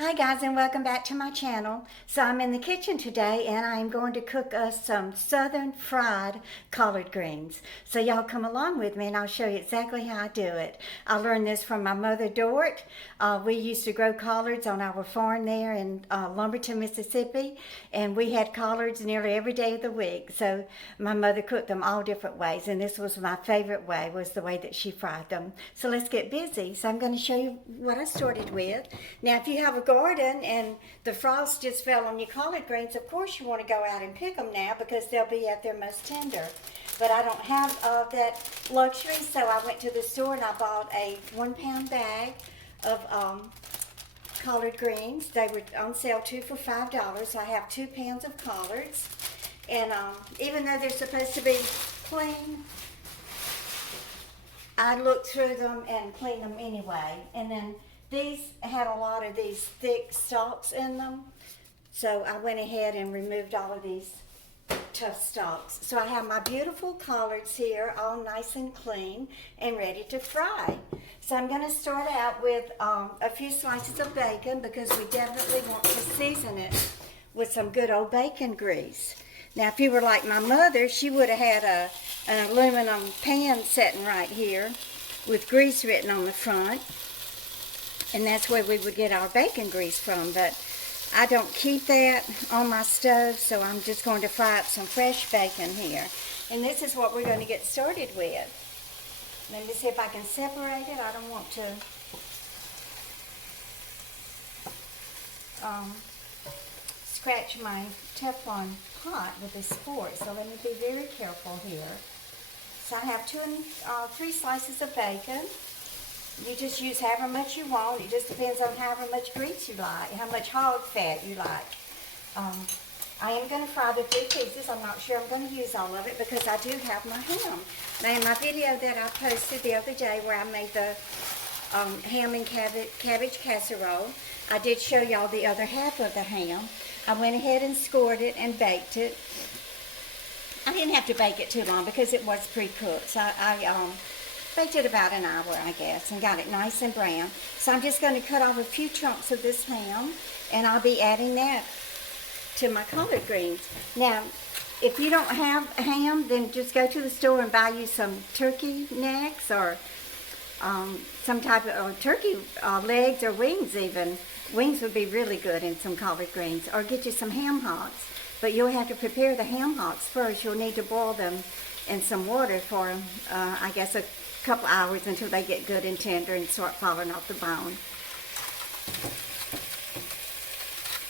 Hi guys, and welcome back to my channel. So I'm in the kitchen today and I'm going to cook us some southern fried collard greens. So y'all come along with me and I'll show you exactly how I do it. I learned this from my mother Dort. We used to grow collards on our farm there in Lumberton, Mississippi, and we had collards nearly every day of the week. So my mother cooked them all different ways, and this was my favorite way, was the way that she fried them. So let's get busy. So I'm going to show you what I started with. Now if you have a garden and the frost just fell on your collard greens, of course you want to go out and pick them now because they'll be at their most tender. But I don't have that luxury, so I went to the store and I bought a 1 pound bag of collard greens. They were on sale 2 for $5. I have 2 pounds of collards, and even though they're supposed to be clean, I look through them and clean them anyway. And then these had a lot of these thick stalks in them, so I went ahead and removed all of these tough stalks. So I have my beautiful collards here, all nice and clean and ready to fry. So I'm going to start out with a few slices of bacon, because we definitely want to season it with some good old bacon grease. Now if you were like my mother, she would have had an aluminum pan sitting right here with grease written on the front. And that's where we would get our bacon grease from, but I don't keep that on my stove, so I'm just going to fry up some fresh bacon here. And this is what we're going to get started with. Let me see if I can separate it. I don't want to scratch my Teflon pot with this fork, so let me be very careful here. So I have 3 slices of bacon. You just use however much you want. It just depends on however much grease you like, how much hog fat you like. I am going to fry the 3 pieces. I'm not sure I'm going to use all of it because I do have my ham. Now in my video that I posted the other day where I made the ham and cabbage casserole, I did show y'all the other half of the ham. I went ahead and scored it and baked it. I didn't have to bake it too long because it was pre-cooked. So I baked it about an hour, I guess, and got it nice and brown. So I'm just going to cut off a few chunks of this ham, and I'll be adding that to my collard greens. Now, if you don't have ham, then just go to the store and buy you some turkey necks or some type of turkey legs or wings even. Wings would be really good in some collard greens. Or get you some ham hocks. But you'll have to prepare the ham hocks first. You'll need to boil them in some water for, I guess, a couple hours until they get good and tender and start falling off the bone.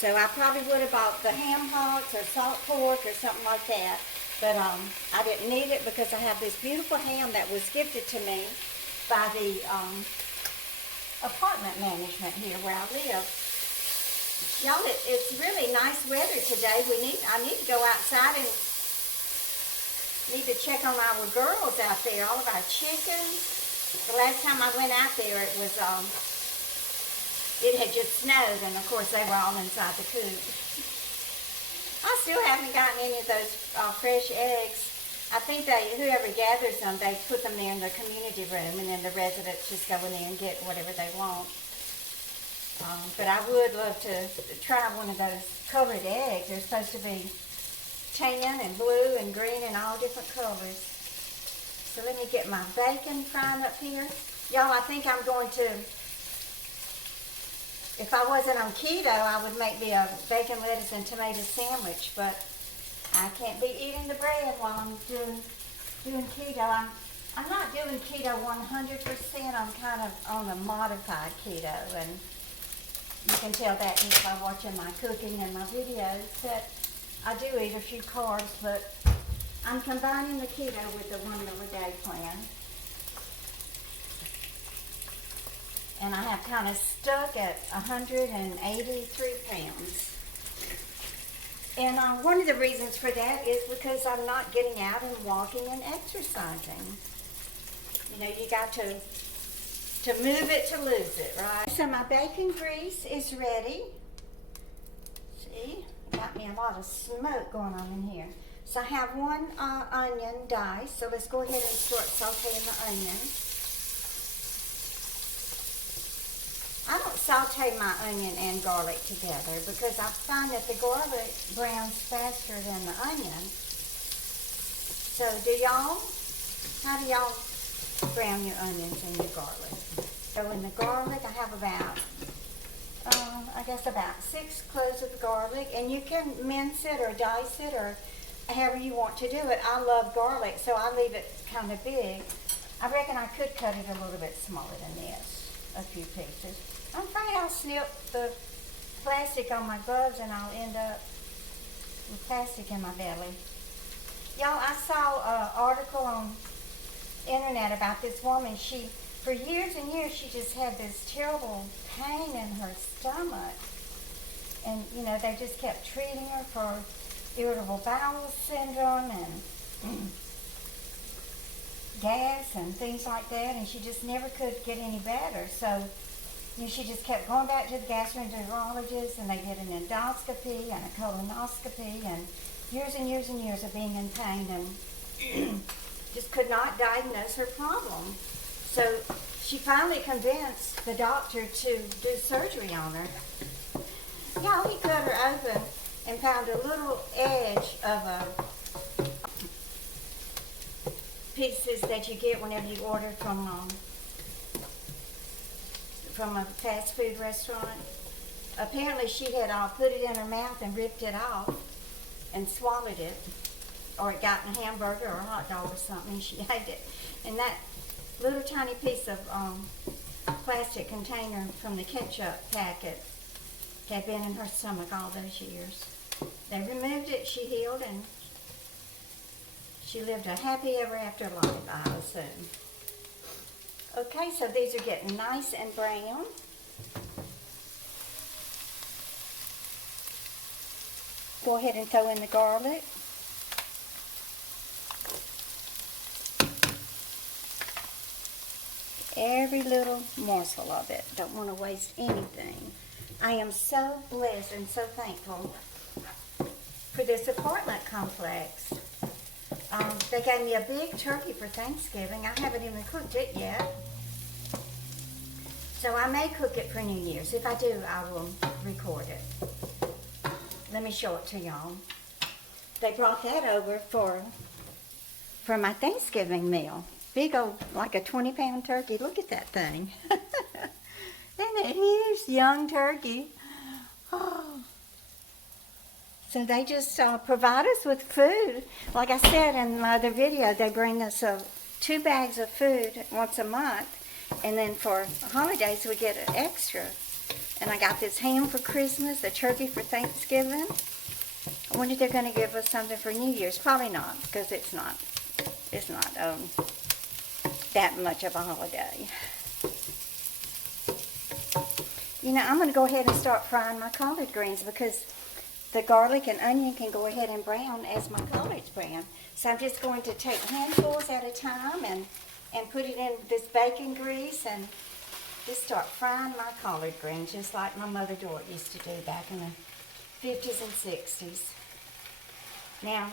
So I probably would have bought the ham hocks or salt pork or something like that, but I didn't need it because I have this beautiful ham that was gifted to me by the apartment management here where I live. Y'all, it's really nice weather today. I need to go outside and need to check on our girls out there, all of our chickens. The last time I went out there, it had just snowed, and of course they were all inside the coop. I still haven't gotten any of those fresh eggs. I think whoever gathers them, they put them there in the community room, and then the residents just go in there and get whatever they want. But I would love to try one of those colored eggs. They're supposed to be tan and blue and green and all different colors. So let me get my bacon frying up here. Y'all, I think I'm going to, if I wasn't on keto, I would make me a bacon, lettuce, and tomato sandwich, but I can't be eating the bread while I'm doing keto. I'm not doing keto 100%. I'm kind of on a modified keto, and you can tell that just by watching my cooking and my videos that I do eat a few carbs, but I'm combining the keto with the 1 meal a day plan. And I have kind of stuck at 183 pounds. And one of the reasons for that is because I'm not getting out and walking and exercising. You know, you got to move it to lose it, right? So my bacon grease is ready. See? Got me a lot of smoke going on in here. So I have 1 onion diced, so let's go ahead and start sauteing the onion. saute my onion and garlic together because I find that the garlic browns faster than the onion. So how do y'all brown your onions and your garlic? So in the garlic, I have about, I guess about 6 cloves of garlic, and you can mince it or dice it or however you want to do it. I love garlic, so I leave it kind of big. I reckon I could cut it a little bit smaller than this, a few pieces. I'm afraid I'll snip the plastic on my gloves and I'll end up with plastic in my belly. Y'all, I saw an article on the internet about this woman. For years and years, she just had this terrible pain in her stomach. And, you know, they just kept treating her for irritable bowel syndrome and gas and things like that. And she just never could get any better. So, you know, she just kept going back to the gastroenterologist, and they did an endoscopy and a colonoscopy, and years of being in pain, and just could not diagnose her problem. So she finally convinced the doctor to do surgery on her. Y'all, he cut her open and found a little edge of pieces that you get whenever you order from a fast food restaurant. Apparently she had put it in her mouth and ripped it off and swallowed it, or it got in a hamburger or a hot dog or something, and she ate it. And that little tiny piece of plastic container from the ketchup packet had been in her stomach all those years. They removed it, she healed, and she lived a happy ever after life, I assume. Okay, so these are getting nice and brown. Go ahead and throw in the garlic. Every little morsel of it. Don't want to waste anything. I am so blessed and so thankful for this apartment complex. They gave me a big turkey for Thanksgiving. I haven't even cooked it yet. So I may cook it for New Year's. If I do, I will record it. Let me show it to y'all. They brought that over for my Thanksgiving meal. Big old, like a 20-pound turkey. Look at that thing. Isn't it huge? Young turkey. Oh. So they just provide us with food. Like I said in my other video, they bring us 2 bags of food once a month. And then for holidays, we get an extra. And I got this ham for Christmas, the turkey for Thanksgiving. I wonder if they're going to give us something for New Year's. Probably not, because it's not that much of a holiday. You know, I'm going to go ahead and start frying my collard greens because the garlic and onion can go ahead and brown as my collards brown. So I'm just going to take handfuls at a time and put it in this bacon grease and just start frying my collard greens just like my mother Dort used to do back in the 50s and 60s. Now,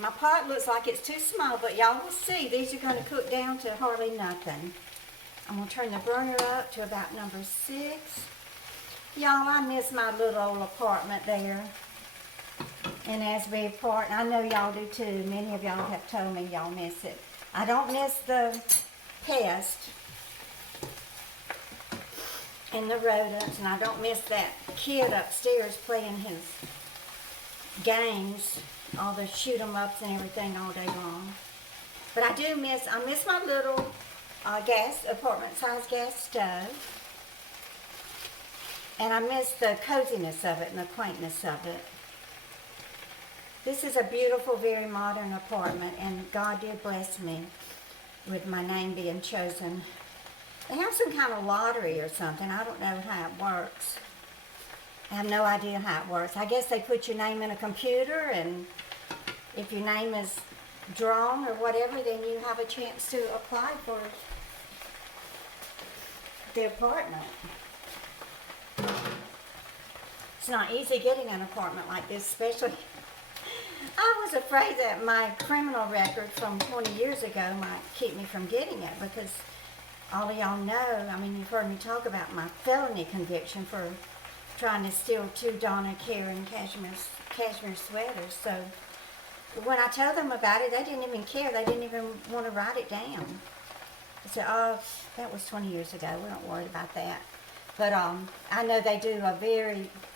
my pot looks like it's too small, but y'all will see these are going to cook down to hardly nothing. I'm going to turn the burner up to about number 6. Y'all, I miss my little old apartment there in Asbury Park. I know y'all do too. Many of y'all have told me y'all miss it. I don't miss the pest and the rodents, and I don't miss that kid upstairs playing his games, all the shoot 'em ups and everything all day long. But I miss my little apartment size gas stove. And I miss the coziness of it and the quaintness of it. This is a beautiful, very modern apartment, and God did bless me with my name being chosen. They have some kind of lottery or something. I don't know how it works. I have no idea how it works. I guess they put your name in a computer, and if your name is drawn or whatever, then you have a chance to apply for the apartment. It's not easy getting an apartment like this, especially. I was afraid that my criminal record from 20 years ago might keep me from getting it because all of y'all know, I mean, you've heard me talk about my felony conviction for trying to steal 2 Donna Karen cashmere sweaters. So when I told them about it, they didn't even care. They didn't even want to write it down. I said, oh, that was 20 years ago. We're not worried about that. But I know they do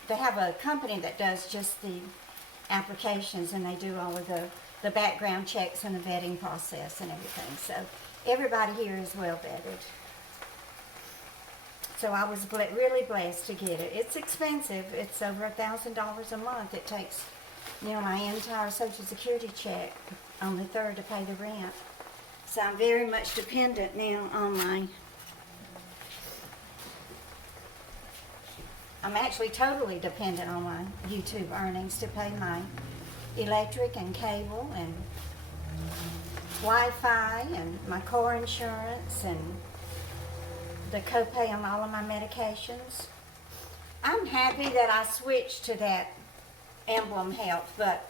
they have a company that does just the applications, and they do all of the background checks and the vetting process and everything. So everybody here is well vetted. So I was really blessed to get it. It's expensive. It's over $1,000 a month. It takes, my entire Social Security check on the 3rd to pay the rent. So I'm very much dependent now on I'm actually totally dependent on my YouTube earnings to pay my electric and cable and Wi-Fi and my car insurance and the copay on all of my medications. I'm happy that I switched to that Emblem Health, but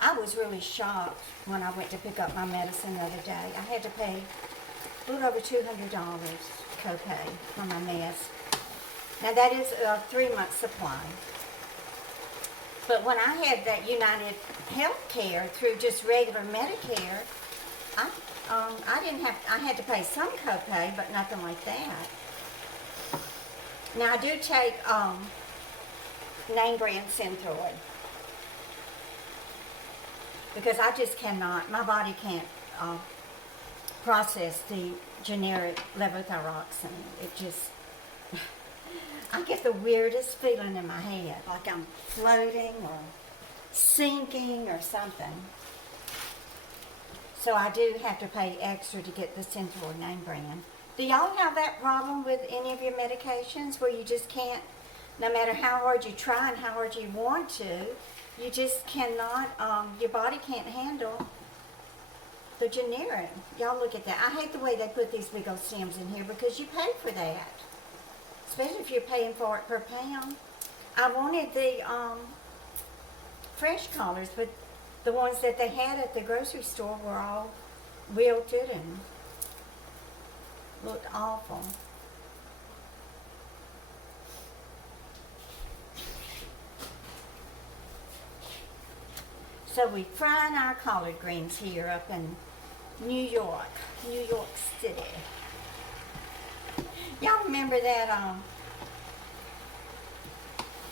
I was really shocked when I went to pick up my medicine the other day. I had to pay a little over $200 copay for my meds. Now that is a 3-month supply. But when I had that United Healthcare through just regular Medicare, I had to pay some copay, but nothing like that. Now I do take name brand Synthroid because I just cannot, my body can't process the generic levothyroxine. It just, I get the weirdest feeling in my head, like I'm floating or sinking or something. So I do have to pay extra to get the Synthroid name brand. Do y'all have that problem with any of your medications where you just can't, no matter how hard you try and how hard you want to, you just cannot, your body can't handle the generic? Y'all look at that. I hate the way they put these big old stems in here because you pay for that. Especially if you're paying for it per pound. I wanted the fresh collars, but the ones that they had at the grocery store were all wilted and looked awful. So we frying our collard greens here up in New York City. Y'all remember that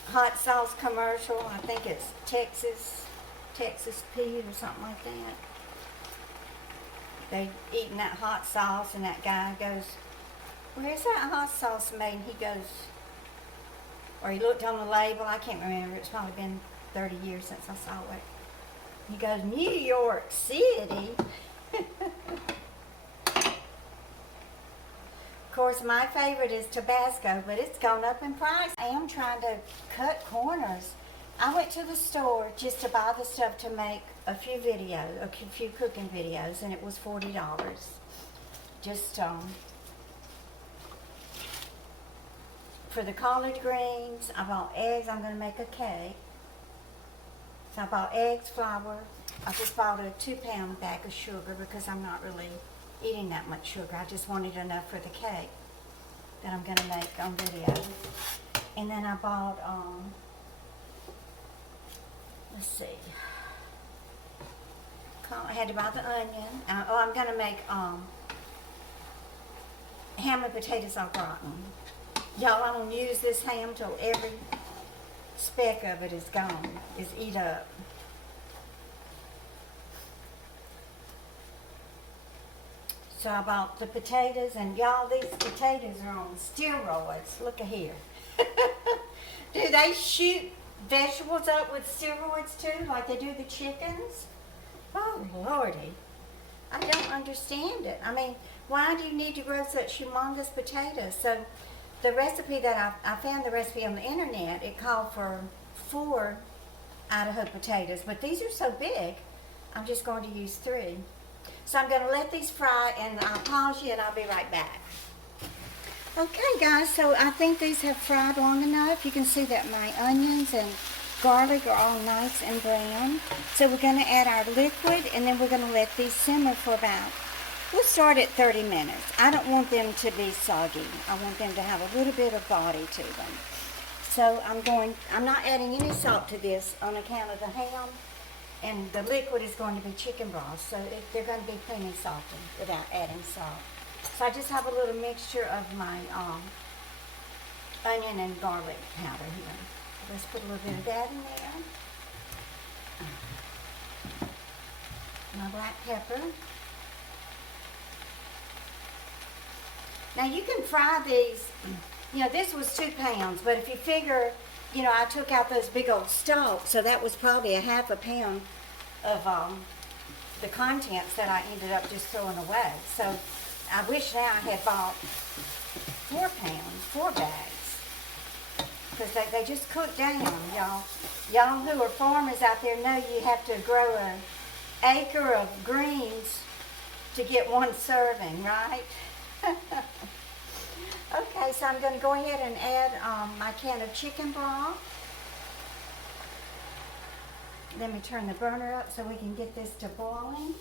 hot sauce commercial? I think it's Texas Pete or something like that. They eating that hot sauce and that guy goes, where's that hot sauce made? And he goes, or he looked on the label, I can't remember, it's probably been 30 years since I saw it. He goes, New York City? Of course, my favorite is Tabasco, but it's gone up in price. I am trying to cut corners. I went to the store just to buy the stuff to make a few cooking videos, and it was $40. Just for the collard greens, I bought eggs. I'm going to make a cake. So I bought eggs, flour. I just bought a 2-pound bag of sugar because I'm not really eating that much sugar. I just wanted enough for the cake that I'm going to make on video. And then I bought, let's see. I had to buy the onion. I'm going to make ham and potatoes au gratin. Y'all, I don't use this ham till every speck of it is gone, is eat up. So I bought the potatoes, and y'all, these potatoes are on steroids. Look at here. Do they shoot vegetables up with steroids too, like they do the chickens? Oh, Lordy. I don't understand it. I mean, why do you need to grow such humongous potatoes? So the recipe that I found the recipe on the internet, it called for 4 Idaho potatoes, but these are so big, I'm just going to use 3. So I'm going to let these fry, and I'll pause you and I'll be right back. Okay guys, so I think these have fried long enough. You can see that my onions and garlic are all nice and brown. So we're going to add our liquid, and then we're going to let these simmer for about We'll start at 30 minutes. I don't want them to be soggy. I want them to have a little bit of body to them. So I'm not adding any salt to this on account of the ham, and the liquid is going to be chicken broth, so they're going to be plenty salty without adding salt. So I just have a little mixture of my onion and garlic powder here. Let's put a little bit of that in there. My black pepper. Now you can fry these, this was 2 pounds, but if you figure, I took out those big old stalks, so that was probably a half a pound of the contents that I ended up just throwing away. So I wish now I had bought 4 pounds, 4 bags, because they just cook down, y'all. Y'all who are farmers out there know you have to grow an acre of greens to get 1 serving, right? Okay, so I'm going to go ahead and add my can of chicken broth. Let me turn the burner up so we can get this to boiling.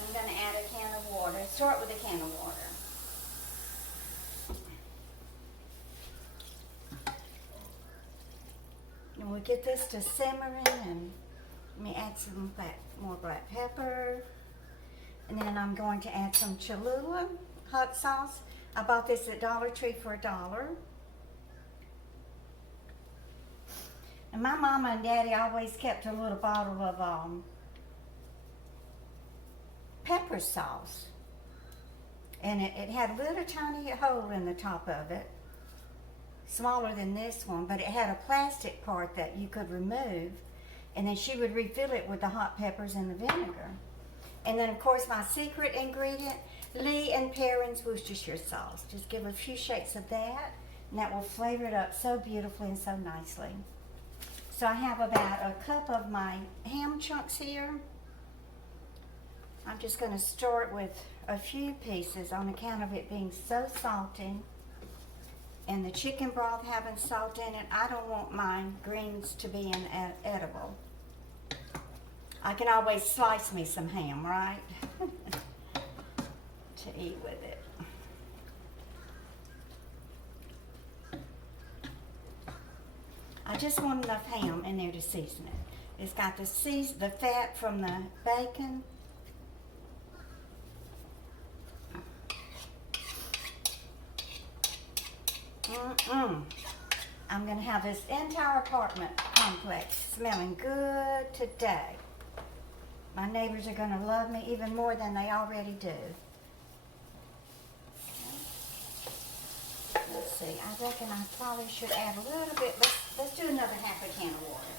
I'm going to add a can of water. Start with a can of water. And we'll get this to simmering, and let me add some more black pepper. And then I'm going to add some Cholula hot sauce. I bought this at Dollar Tree for $1. And my mama and daddy always kept a little bottle of pepper sauce. And it had a little tiny hole in the top of it, smaller than this one, but it had a plastic part that you could remove. And then she would refill it with the hot peppers and the vinegar. And then, of course, my secret ingredient, Lee and Perrins Worcestershire sauce. Just give a few shakes of that, and that will flavor it up so beautifully and so nicely. So I have about a cup of my ham chunks here. I'm just going to start with a few pieces on account of it being so salty, and the chicken broth having salt in it. I don't want my greens to be inedible. I can always slice me some ham, right? To eat with it. I just want enough ham in there to season it. It's got the fat from the bacon. I'm going to have this entire apartment complex smelling good today. My neighbors are going to love me even more than they already do. Let's see, I reckon I probably should add a little bit. Let's do another half a can of water.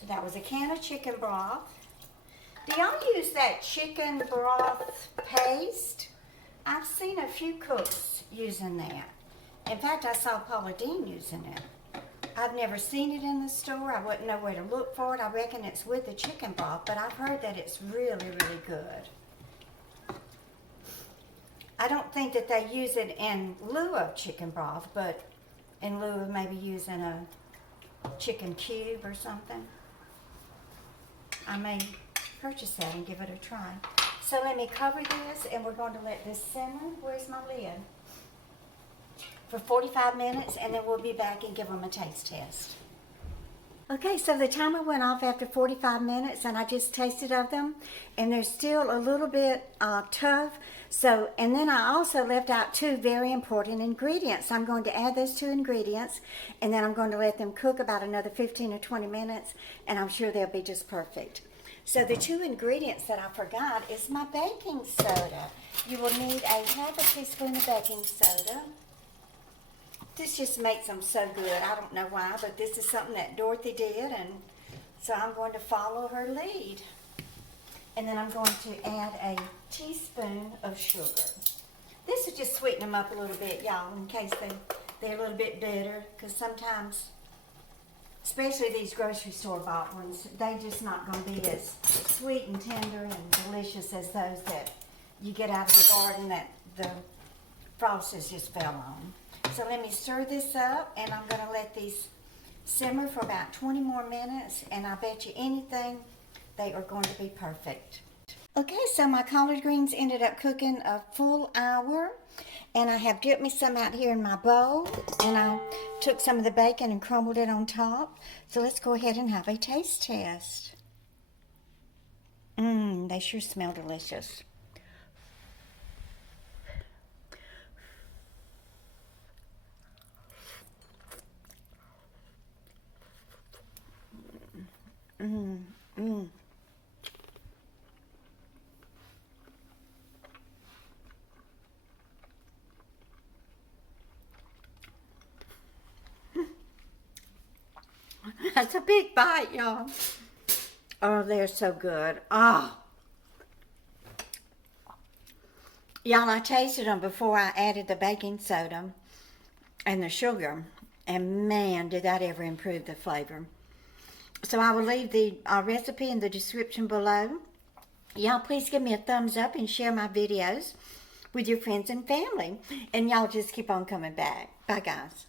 So that was a can of chicken broth. Do y'all use that chicken broth paste? I've seen a few cooks using that. In fact, I saw Paula Dean using it. I've never seen it in the store. I wouldn't know where to look for it. I reckon it's with the chicken broth, but I've heard that it's really, really good. I don't think that they use it in lieu of chicken broth, but in lieu of maybe using a chicken cube or something. I may purchase that and give it a try. So let me cover this, and we're going to let this simmer. Where's my lid? For 45 minutes, and then we'll be back and give them a taste test. Okay, so the timer went off after 45 minutes, and I just tasted of them, and they're still a little bit tough. So, and then I also left out 2 very important ingredients. I'm going to add those 2 ingredients, and then I'm going to let them cook about another 15 or 20 minutes, and I'm sure they'll be just perfect. So the 2 ingredients that I forgot is my baking soda. You will need a half a teaspoon of baking soda. This just makes them so good. I don't know why, but this is something that Dorothy did, and so I'm going to follow her lead. And then I'm going to add a teaspoon of sugar. This will just sweeten them up a little bit, y'all, in case they're a little bit bitter, because sometimes, especially these grocery store bought ones, they're just not going to be as sweet and tender and delicious as those that you get out of the garden that the frosters just fell on. So let me stir this up, and I'm going to let these simmer for about 20 more minutes, and I bet you anything they are going to be perfect. Okay, so my collard greens ended up cooking a full hour, and I have dipped me some out here in my bowl, and I took some of the bacon and crumbled it on top. So let's go ahead and have a taste test. They sure smell delicious. That's a big bite, y'all. Oh, they're so good. Oh. Y'all, I tasted them before I added the baking soda and the sugar. And man, did that ever improve the flavor. So I will leave the recipe in the description below. Y'all, please give me a thumbs up and share my videos with your friends and family. And y'all just keep on coming back. Bye, guys.